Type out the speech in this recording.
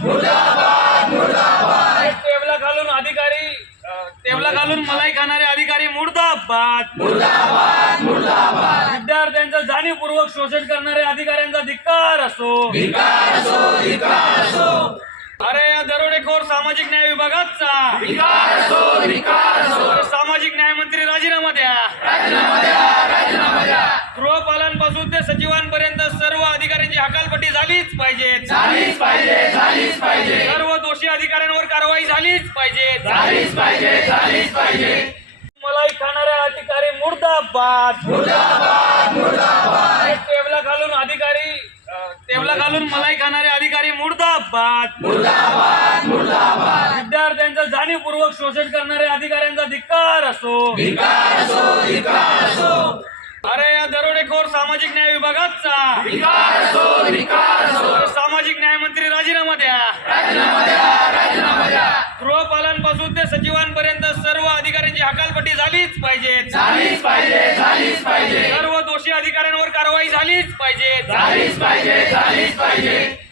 मुर्दाबाद. हे टेबला घालून अधिकारी टेबला घालून मलाई खाणारे अधिकारी मुर्दाबाद. विद्यार्थ्यांचं जाणीवपूर्वक शोषण करणारे अधिकाऱ्यांचा धिक्कार असो. अरे या दरोडेखोर सामाजिक न्याय विभागाचा. सामाजिक न्याय मंत्री राजीनामा द्या. गृहपालांपासून ते सचिवांपर्यंत सर्व अधिकाऱ्यांची हकालपट्टी झालीच पाहिजे. झालीच पाहिजे झालीच पाहिजे. सर्व दोषी अधिकाऱ्यांवर कारवाई झालीच पाहिजे. झालीच पाहिजे झालीच पाहिजे. मलाई खाणाऱ्या अधिकारी मुर्दाबाद. टेबला घालून अधिकारी टेबला घालून मलाई खाणारे अधिकारी मुर्दाबाद. विद्यार्थ्यांचं जाणीवपूर्वक शोषण करणारे अधिकाऱ्यांचा धिक्कार असो. धिकार असो धिकार असो. सामाजिक न्याय विभागाचा. सामाजिक न्याय मंत्री राजीनामा द्या. गृहपालांपासून ते सचिवांपर्यंत सर्व अधिकाऱ्यांची हकालपट्टी झालीच पाहिजे. सर्व दोषी अधिकाऱ्यांवर कारवाई झालीच पाहिजे. झालीच पाहिजे झालीच पाहिजे.